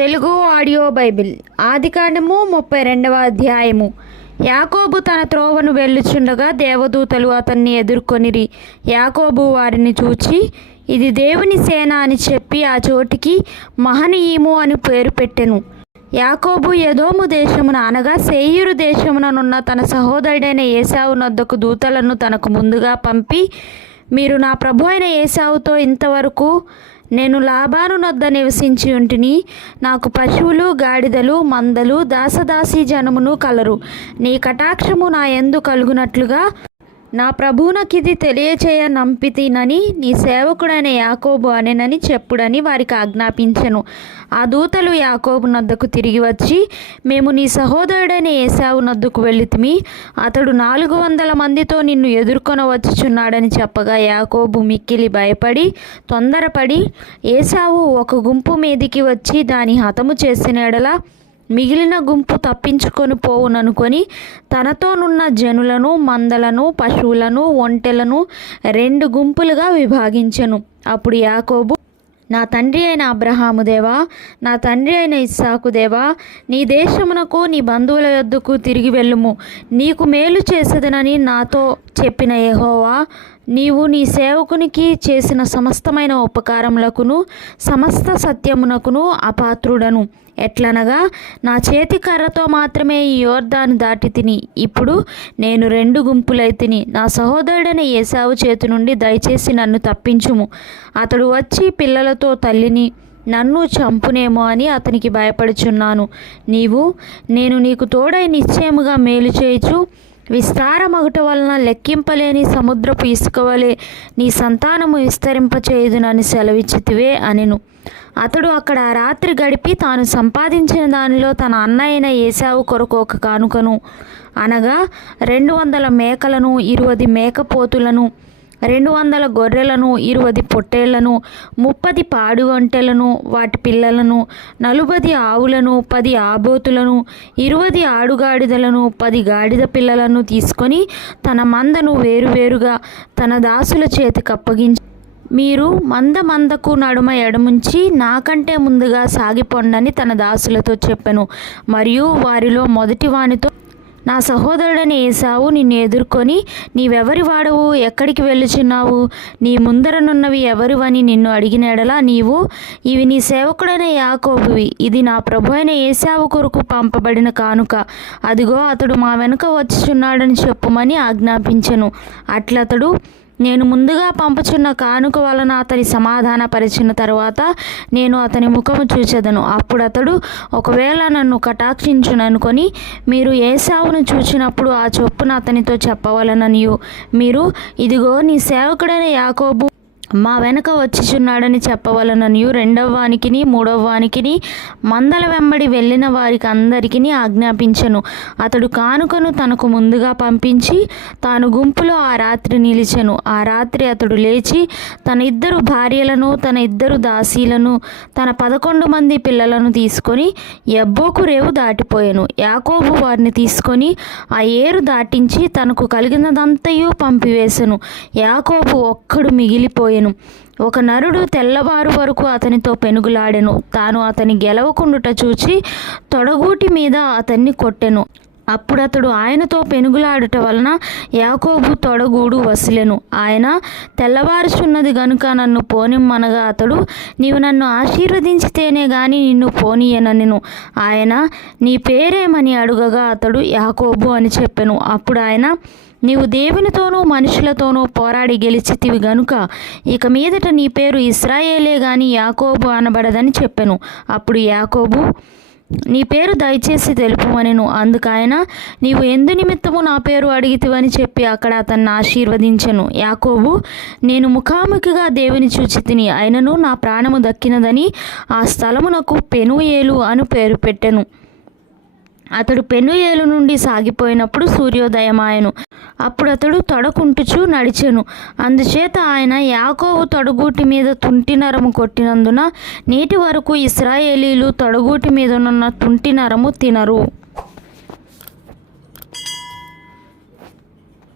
Telugu audio Bible. ఆదికాండము ముప్పై రెండవ అధ్యాయము. యాకోబు తన త్రోవను వెళ్ళుచుండగా దేవదూతలు అతన్ని ఎదుర్కొనిరి. యాకోబు వారిని చూచి ఇది దేవుని సేన అని చెప్పి ఆ చోటికి మహనీయము అని పేరు పెట్టెను. యాకోబు యదోము దేశమున అనగా సేయూరు దేశముననున్న తన సహోదరుడైన ఏసావు నొద్దకు దూతలను తనకు ముందుగా పంపి మీరు నా ప్రభు అయిన ఏసావుతో ఇంతవరకు నేను లాభాను నొద్ద నివసించి ఉంటిని నాకు పశువులు గాడిదలు మందలు దాసదాసీ జనమును కలరు. నీ కటాక్షము నా ఎందు కలుగునట్లుగా నా ప్రభువునకిది తెలియచేయ నంపితినని నీ సేవకుడైన యాకోబు అనేనని చెప్పుడని వారికి ఆజ్ఞాపించెను. ఆ దూతలు యాకోబు నద్దకు తిరిగి వచ్చి మేము నీ సహోదరుడైన ఏసావు నద్దుకు వెళ్ళితిమి. అతడు నాలుగు వందల మందితో నిన్ను ఎదుర్కొన వచ్చుచున్నాడని చెప్పగా యాకోబు మిక్కిలి భయపడి తొందరపడి ఏసావు ఒక గుంపు మీదికి వచ్చి దాని హతము చేసిన ఎడల మిగిలిన గుంపు తప్పించుకొని పోవుననుకొని తనతోనున్న జనులను మందలను పశువులను ఒంటెలను రెండు గుంపులుగా విభాగించెను. అప్పుడు యాకోబు నా తండ్రి అయిన అబ్రహాము దేవా నా తండ్రి అయిన ఇస్సాకు దేవా నీ దేశమునకు నీ బంధువుల యొద్దకు తిరిగి వెళ్ళుము. నీకు మేలు చేసేదనని నాతో చెప్పిన యెహోవా నీవు నీ సేవకునికి చేసిన సమస్తమైన ఉపకారములకును సమస్త సత్యమునకును అపాత్రుడను. ఎట్లనగా నా చేతి కర్రతో మాత్రమే ఈ యోర్ధాను దాటి తిని ఇప్పుడు నేను రెండు గుంపులై తిని నా సహోదరుడైన ఏసావు చేతి నుండి దయచేసి నన్ను తప్పించుము. అతడు వచ్చి పిల్లలతో తల్లిని నన్ను చంపునేమో అని అతనికి భయపడుచున్నాను. నీవు నేను నీకు తోడై నిశ్చయముగా మేలు చేయుచు విస్తారమగుట వలన లెక్కింపలేని సముద్రపు ఇసుకవలే నీ సంతానము విస్తరింపచేయుదునని సెలవిచ్చితివే అనెను. అతడు అక్కడ రాత్రి గడిపి తాను సంపాదించిన దానిలో తన అన్న అయిన ఏసావు కొరకు ఒక కానుకను. అనగా రెండు వందల మేకలను ఇరువది మేకపోతులను రెండు వందల గొర్రెలను ఇరువది పొట్టేళ్ళను ముప్పది పాడు ఒంటెలను వాటి పిల్లలను నలుబది ఆవులను పది ఆబోతులను ఇరువది ఆడుగాడిదలను పది గాడిద పిల్లలను తీసుకొని తన మందను వేరువేరుగా తన దాసుల చేతికి అప్పగించి మీరు మంద మందకు నడుమ ఎడముంచి నాకంటే ముందుగా సాగిపోండని తన దాసులతో చెప్పెను. మరియు వారిలో మొదటి వానితో నా సహోదరుడని ఏసావు నిన్ను ఎదుర్కొని నీవెవరి వాడవు? ఎక్కడికి వెళ్ళుచున్నావు? నీ ముందరనున్నవి ఎవరివని నిన్ను అడిగినడలా నీవు ఇవి నీ సేవకుడైన యాకోబువి. ఇది నా ప్రభు అయిన ఏసావు కొరకు పంపబడిన కానుక. అదిగో అతడు మా వెనుక వచ్చుచున్నాడని చెప్పుమని ఆజ్ఞాపించను. అట్లతడు నేను ముందుగా పంపుచున్న కానుక వలన అతని సమాధానపరిచిన తరువాత నేను అతని ముఖము చూచెదను. అప్పుడు అతడు ఒకవేళ నన్ను కటాక్షించుననుకొని మీరు ఏసావును చూచినప్పుడు ఆ చొప్పున అతనితో చెప్పవలననియు. మీరు ఇదిగో నీ సేవకుడైన యాకోబు మా వెనక వచ్చిచున్నాడని చెప్పవలననియు రెండవ వానికిని మూడవ వానికిని మందల వెంబడి వెళ్ళిన వారికి అందరికీ ఆజ్ఞాపించెను. అతడు కానుకను తనకు ముందుగా పంపించి తాను గుంపులో ఆ రాత్రి నిలిచెను. ఆ రాత్రి అతడు లేచి తన ఇద్దరు భార్యలను తన ఇద్దరు దాసీలను తన పదకొండు మంది పిల్లలను తీసుకొని ఎబ్బోకు రేవు దాటిపోయాను. యాకోబు వారిని తీసుకొని ఆ ఏరు దాటించి తనకు కలిగినదంతయు పంపివేశను యాకోబు ఒక్కడు మిగిలిపోయాను. ఒక నరుడు తెల్లవారు వరకు అతనితో పెనుగులాడెను. తాను అతని గెలవకుండుట చూచి తొడగూటి మీద అతన్ని కొట్టెను. అప్పుడు అతడు ఆయనతో పెనుగులాడుట వలన యాకోబు తొడగూడు వసిలెను. ఆయన తెల్లవారుచున్నది గనుక నన్ను పోనిమ్మనగా అతడు నీవు నన్ను ఆశీర్వదించితేనే గాని నిన్ను పోనీయనను ఆయన నీ పేరేమని అడుగగా అతడు యాకోబు అని చెప్పెను. అప్పుడు ఆయన నీవు దేవునితోనూ మనుషులతోనూ పోరాడి గెలిచితివి గనుక ఇక మీదట నీ పేరు ఇస్రాయేలే గాని యాకోబు అనబడదని చెప్పెను. అప్పుడు యాకోబు నీ పేరు దయచేసి తెలుపుమనెను అందుకైన నీవు ఎందు నిమిత్తము నా పేరు అడిగితివని చెప్పి అక్కడ అతన్ని ఆశీర్వదించెను. యాకోబు నేను ముఖాముఖిగా దేవుని చూచి తిని అయినను నా ప్రాణము దక్కినదని ఆ స్థలమునకు పెనుయేలు అను పేరు పెట్టెను. అతడు పెనుయేలు నుండి సాగిపోయినప్పుడు సూర్యోదయమాయను. అప్పుడు అతడు తొడకుంటుచు నడిచెను. అందుచేత ఆయన యాకోబు తొడగూటి మీద తుంటి నరము కొట్టినందున నేటి వరకు ఇస్రాయేలీలు తొడగూటి మీదనున్న తుంటి నరము తినరు.